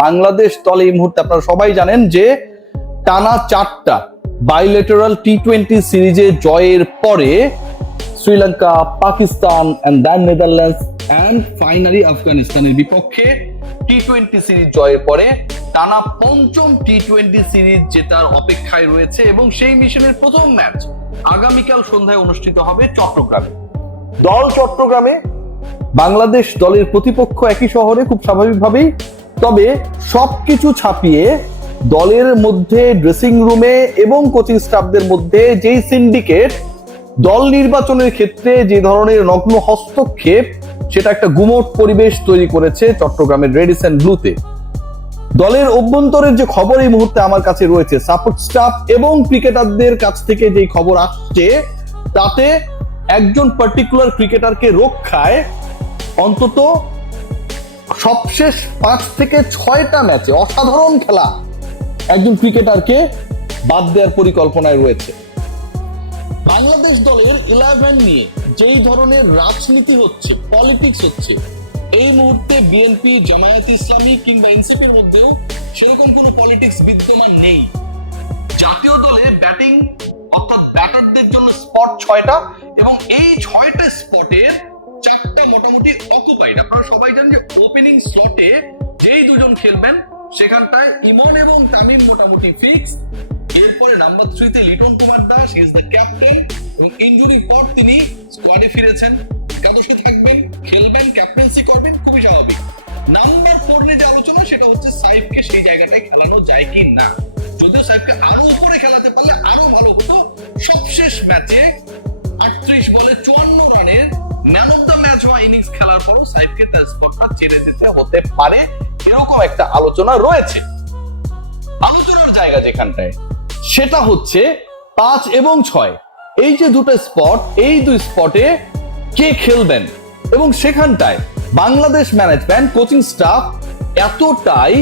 বাংলাদেশ দল এই মুহূর্তে আপনারা সবাই জানেন যে টানা 4টা বাইলেটারাল টি-20 সিরিজে জয়ের পরে Sri Lanka, Pakistan and then Netherlands and finally আফগানিস্তানের বিপক্ষে টি-20 সিরিজ জয়ের পরে টানা 5ম টি-20 সিরিজ জেতার অপেক্ষায় রয়েছে এবং সেই মিশনের প্রথম ম্যাচ আগামীকাল সন্ধ্যায় অনুষ্ঠিত হবে চট্টগ্রামে। দল চট্টগ্রামে, বাংলাদেশ দলের প্রতিপক্ষ একই শহরে খুব স্বাভাবিকভাবেই, তবে সবকিছু ছাপিয়ে দলের মধ্যে ড্রেসিং রুমে এবং কোচিং স্টাফদের মধ্যে যেই সিন্ডিকেট দল নির্বাচনের ক্ষেত্রে যে ধরনের নগ্ন হস্তক্ষেপ, সেটা একটা গুমোট পরিবেশ তৈরি করেছে চট্টগ্রামের রেডিসন ব্লুতে। দলের অভ্যন্তরের যে খবর এই মুহূর্তে আমার কাছে রয়েছে, সাপোর্ট স্টাফ এবং ক্রিকেটারদের কাছ থেকে যে খবর আসছে, তাতে একজন পার্টিকুলার ক্রিকেটারকে রক্ষায় অন্তত সবশেষ 5 থেকে 6টা ম্যাচে অসাধারণ খেলা একজন ক্রিকেটারকে বাদ দেওয়ার পরিকল্পনায় রয়েছে। বাংলাদেশ দলের 11 নিয়ে যেই ধরনের রাজনীতি হচ্ছে, পলিটিক্স হচ্ছে, এই মুহূর্তে বিএনপি, জামায়াত ইসলামী কিংবা এনসিপির মধ্যেও সেরকম কোনো পলিটিক্স বিদ্যমান নেই। জাতীয় দলে ব্যাটিং অর্থাৎ ব্যাটারদের জন্য স্পট 6টা এবং এই 6টা স্পটের 4টা মোটামুটি অকুপাইড। আপনারা সবাই জানেন যে ওপেনিং স্লটে যেই দুজন খেলবেন সেখানটায় ইমন এবং তামিম মোটামুটি ফিক্স। এরপরে নাম্বার 3 তে Liton Kumar Das, he is the captain, এবং ইনজুরির পর তিনি স্কোয়াডে ফিরেছেন। একাদশে থাকবেন, খেলবেন, ক্যাপ্টেন্সি করবেন, খুবই স্বাভাবিক। নাম্বার 4 নিয়ে যে আলোচনা, সেটা হচ্ছে সাইফকে সেই জায়গাটায় খেলানো যায় কি না। যদিও সাইফকে আরো উপরে খেলাতে পারলে আরো ভালো হতো। সবশেষ ম্যাচে 38 বলে 54 রানের ম্যান অফ দ্য ম্যাচ হওয়া ইনিংস খেলার পরও সাইফকে তার স্পটটা ছেড়ে দিতে হতে পারে, এরকম একটা আলোচনা রয়েছে। আলোচনার জায়গা যেখানটায়, সেটা হচ্ছে 5 এবং 6, এই যে দুটো স্পট, এই দুই স্পটে কে খেলবেন, এবং সেখানটায় বাংলাদেশ ম্যানেজমেন্ট, কোচিং স্টাফ এতটাই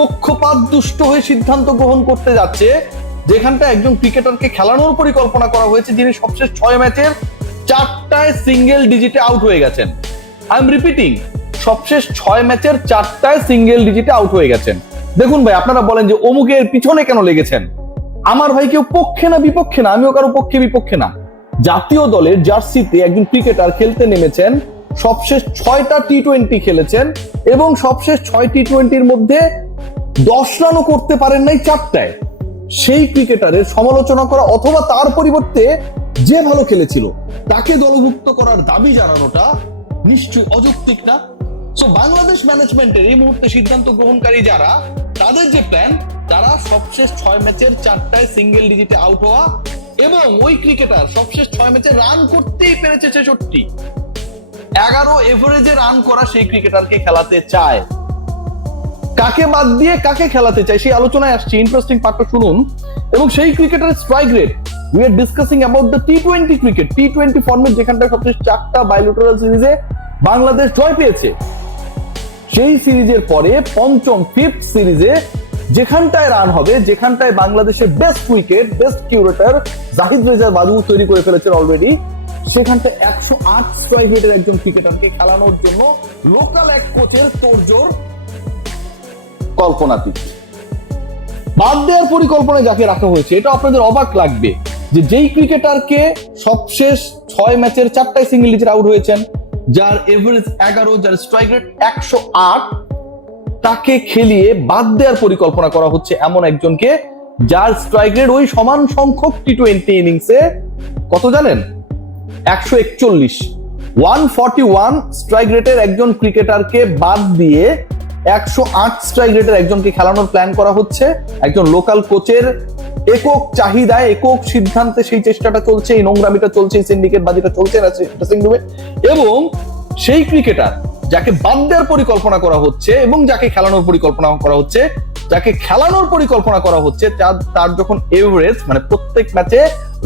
পক্ষপাত দুষ্ট হয়ে সিদ্ধান্ত গ্রহণ করতে যাচ্ছে, যেখানটা একজন ক্রিকেটারকে খেলানোর পরিকল্পনা করা হয়েছে যিনি সবশেষ 6 ম্যাচের 4টায় সিঙ্গেল ডিজিটে আউট হয়ে গেছেন। আই এম রিপিটিং, সবশেষ 6 ম্যাচের 4টায় সিঙ্গেল ডিজিটে আউট হয়ে গেছেন। দেখুন ভাই, আপনারা বলেন যে অমুকের পিছনে কেন লেগেছেন। আমার ভাই কেউ পক্ষে না বিপক্ষে না, আমিও কারো পক্ষে বিপক্ষে না। জাতীয় দলের জার্সিতে একজন ক্রিকেটার খেলতে নেমেছেন, সবশেষ 6টা টি-20 খেলেছেন এবং সবশেষ 6 টি-20-র মধ্যে 10 রানও করতে পারেন নাই 4টায়। সেই ক্রিকেটারের সমালোচনা করা অথবা তার পরিবর্তে যে ভালো খেলেছিল তাকে দলভুক্ত করার দাবি জানানোটা নিশ্চয়ই অযৌক্তিক না? সো বাংলাদেশ ম্যানেজমেন্টের এই মুহূর্তে সিদ্ধান্ত গ্রহণকারী যারা, তাদের যে প্ল্যান, তারা সবশেষ 6 ম্যাচের 4টায় সিঙ্গেল ডিজিটে আউট হওয়া এবং ওই ক্রিকেটার সবশেষ 6 ম্যাচে রান করতেই পেরেছে 66, 11 এভারেজে রান করা সেই ক্রিকেটারকে খেলাতে চায়। কাকে বাদ দিয়ে কাকে খেলাতে চায় সেই আলোচনায় আসছে। ইন্টারেস্টিং পার্টটা শুনুন। এবং সেই ক্রিকেটারের strike rate, we are discussing about the টি-20 cricket, টি-20 format, যেখানটা সবশেষ 4টা বাইলেটারাল সিরিজে বাংলাদেশ জয় পেয়েছে। সেই সিরিজের পরে 5ম, 5th সিরিজে যেখানটায় রান হবে, যেখানটায় বাংলাদেশের best wicket, best curator Zahid Reza বাদু তৈরি করে ফেলেছেন অলরেডি, সেখানটায় 108 স্ট্রাইক রেটের একজন ক্রিকেটারকে খেলানোর জন্য লোকাল এক কোচের তোড়জোড় কল্পনাতীত। বাদ দেওয়ার পরিকল্পনায় যাকে রাখা হয়েছে, এটা আপনাদের অবাক লাগবে যে যেই ক্রিকেটারকে সবশেষ 6 ম্যাচের 4টায় সিঙ্গেল ডিজিট আউট হয়েছেন, যার এভারেজ 11, যার স্ট্রাইক রেট 108, তাকে খেলিয়ে বাদ দেওয়ার পরিকল্পনা করা হচ্ছে এমন একজনকে যার স্ট্রাইক রেট ওই সমান সংখ্যক টি-20 ইনিংসে কত জানেন? 141, 141 স্ট্রাইক রেটের একজন ক্রিকেটারকে বাদ দিয়ে 108 স্ট্রাইক রেটের একজনকে খেলানোর প্ল্যান করা হচ্ছে। একজন লোকাল কোচের একক চাহিদায়, একক সিদ্ধান্তে সেই চেষ্টাটা চলছে, এই নোংরামিটা চলছে, এই সিন্ডিকেট বাজিটা চলছে ড্রেসিং রুমে। এবং সেই ক্রিকেটার যাকে বাদ দেওয়ার পরিকল্পনা করা হচ্ছে এবং যাকে খেলানোর পরিকল্পনা করা হচ্ছে, তার যখন এভারেজ, মানে প্রত্যেক ম্যাচে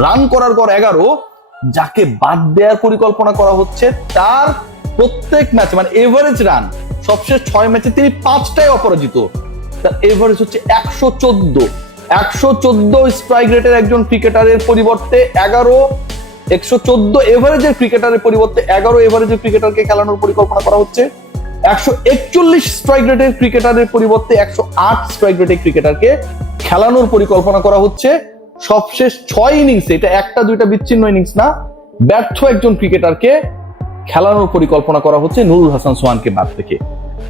রান করার পর 11, যাকে বাদ দেওয়ার পরিকল্পনা করা হচ্ছে তার প্রত্যেক ম্যাচে, মানে এভারেজ রান সবশেষ 6 ম্যাচে তিনি 5টায় অপরাজিত, তার এভারেজ হচ্ছে 114 স্ট্রাইক রেটের একজন ক্রিকেটারের পরিবর্তে 114 এভারেজের ক্রিকেটারের পরিবর্তে 11 এভারেজের ক্রিকেটারকে খেলানোর পরিকল্পনা করা হচ্ছে। 141 স্ট্রাইক রেটের ক্রিকেটারের পরিবর্তে 108 স্ট্রাইক রেটের ক্রিকেটারকে খেলানোর পরিকল্পনা করা হচ্ছে সবশেষ 6 ইনিংসে। এটা একটা দুইটা বিচ্ছিন্ন ইনিংস না, ব্যর্থ একজন ক্রিকেটারকে খেলানোর পরিকল্পনা করা হচ্ছে নুরুল হাসান সোহানকে বাদ থেকে।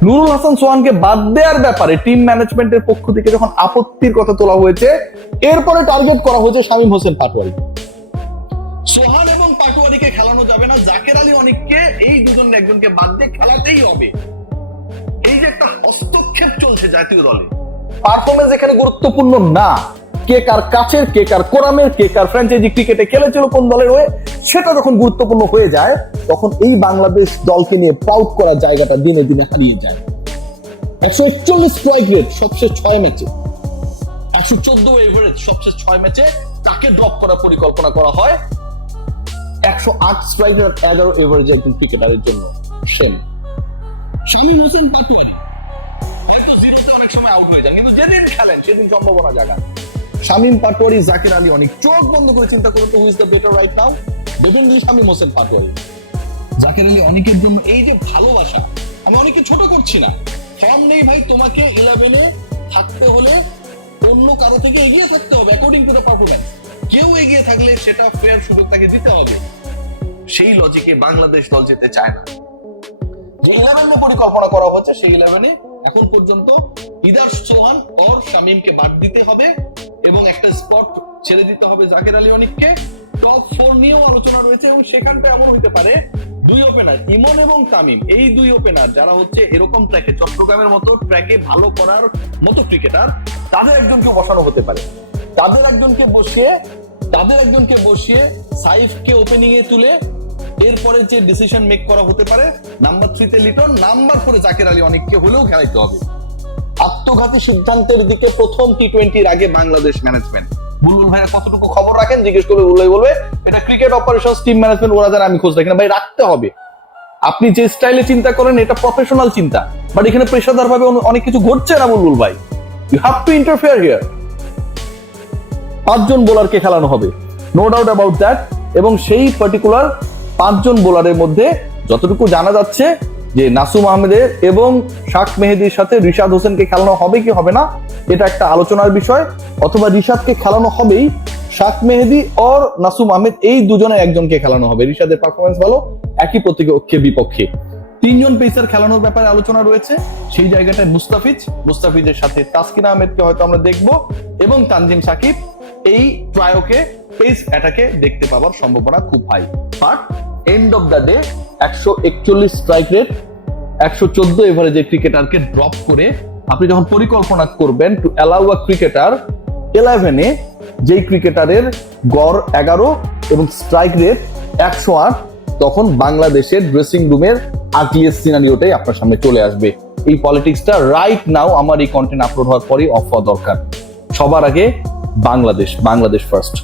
নুরুল হাসান সোহানকে বাদ দেওয়ার ব্যাপারে টিম ম্যানেজমেন্টের পক্ষ থেকে যখন আপত্তির কথা তোলা হয়েছে, এরপরে টার্গেট করা হয়েছে শামীম হোসেন পাটোয়ারি। সোহান এবং পাটোয়ারিকে খেলানো যাবে না, জাকের আলী অনিককে, এই দুজনের একজনকে বাদ দিয়ে খেলাতেই হবে। এই যে একটা হস্তক্ষেপ চলছে জাতীয় দলে, পারফরমেন্স এখানে গুরুত্বপূর্ণ না, কে কার কাছের, কে কার কোরামের, কে কার ফ্র্যাঞ্চাইজি ক্রিকেটে খেলেছিল কোন দলের হয়ে, সেটা যখন গুরুত্বপূর্ণ হয়ে যায় তখন এই বাংলাদেশ দলকে নিয়ে প্রাউড করার জায়গাটা দিনে দিনে হারিয়ে যায়। 141 স্ট্রাইক রেট সবশেষ 6 ম্যাচে, 114 এভারেজ সবশেষ 6 ম্যাচে, তাকে ড্রপ করার পরিকল্পনা করা হয় 108 স্ট্রাইক রেট 11 এভারেজ একজন ক্রিকেটারের জন্য। সেম শামীম হোসেন পাটোয়ারি হয়তো জিরোতে অনেক সময় আউট হয়ে যায়, কিন্তু যেদিন খেলেন সেদিন সম্ভাবনা জায়গা। শামীম পাটোয়ারি, জাকের আলী অনিক, চোখ বন্ধ করে চিন্তা করুন তো who is the better right now? Definitely Shamim Hossain Patwari. Zaker Ali অনিকের জন্য এই যে ভালোবাসা, আমি অনেককে ছোট করছি না, ফর্ম নেই ভাই, তোমাকে 11-এ থাকতে হলে অন্য কারো থেকে এগিয়ে থাকতে হবে অ্যাকর্ডিং টু দ্য পারফরম্যান্স। কেউ এগিয়ে থাকলে সেটা ফেয়ার সুযোগ তাকে দিতে হবে। সেই লজিকে বাংলাদেশ দল যেতে চায় না। যে 11 পরিকল্পনা করা হচ্ছে সেই 11-এ এখন পর্যন্ত ইদার সোহান অর শামীমকে বাদ দিতে হবে এবং একটা স্পট ছেড়ে দিতে হবে জাকের আলী অনিককে। টপ 4 নিয়েও আলোচনা রয়েছে এবং সেখানটা এমন হতে পারে দুই ওপেনার ইমন এবং তামিম, এই দুই ওপেনার যারা হচ্ছে এরকম ট্র্যাকে, চট্টগ্রামের মতো ট্র্যাকে ভালো করার মতো ক্রিকেটার, তাদের একজনকে বসানো হতে পারে। তাদের একজনকে বসিয়ে সাইফকে ওপেনিং এ তুলে এরপরে যে ডিসিশন মেক করা হতে পারে, নাম্বার 3 তে লিটন, নাম্বার 4 বলে জাকের আলী অনিককে হলেও খেলাইতে হবে। আত্মঘাতী সিদ্ধান্তের দিকে প্রথম টি20-র আগে বাংলাদেশ ম্যানেজমেন্ট। বুলবুল ভাইয়া কতটুকু খবর রাখেন জিজ্ঞেস করলে বুলবুল বলবে এটা ক্রিকেট অপারেশনস টিম ম্যানেজমেন্ট, ওরা যারা আমি খোঁজ রাখি না। ভাই রাখতে হবে, আপনি যে স্টাইলে চিন্তা করেন এটা প্রফেশনাল চিন্তা, বাট এখানে পেশাদার ভাবে অনেক কিছু ঘটছে না বুলবুল ভাই। You have to interfere here. 5 জন বোলারকে খেলানো হবে, নো ডাউট অ্যাবাউট দ্যাট। এবং সেই পার্টিকুলার 5 জন বোলারের মধ্যে যতটুকু জানা যাচ্ছে যে নাসুম আহমেদের এবং শাক মেহেদির সাথে রিশাদ হোসেনকে খেলানো হবে কি হবে না, এটা একটা আলোচনার বিষয়। অথবা রিশাদকে খেলানো হবেই, শাক মেহেদি অর নাসুম আহমেদ এই দুজনের একজনকে খেলানো হবে। রিশাদের পারফরমেন্স ভালো, একই প্রতিপক্ষে বিপক্ষে 3 জন পেসার খেলানোর ব্যাপারে আলোচনা রয়েছে। সেই জায়গাটায় মুস্তাফিজের সাথে তাসকিন আহমেদকে হয়তো আমরা দেখবো এবং তানজিম সাকিব, এই ট্রায়োকে পেস অ্যাটাকে দেখতে পাওয়ার সম্ভাবনা খুব high. But end of the day 141 strike rate, 114 এভারেজের ক্রিকেটারকে ড্রপ করে আপনি যখন পরিকল্পনা করবেন টু অ্যালাউ আ ক্রিকেটার 11-এ, যেই ক্রিকেটারের গড় 11 এবং স্ট্রাইক রেট 108, তখন বাংলাদেশের ড্রেসিং রুমের আর্টিএস সিনারিওটাই আপনার সামনে চলে আসবে। এই পলিটিক্সটা রাইট নাও আমার এই কন্টেন্ট আপলোড হওয়ার পরই অফ হওয়া দরকার। সবার আগে বাংলাদেশ ফার্স্ট।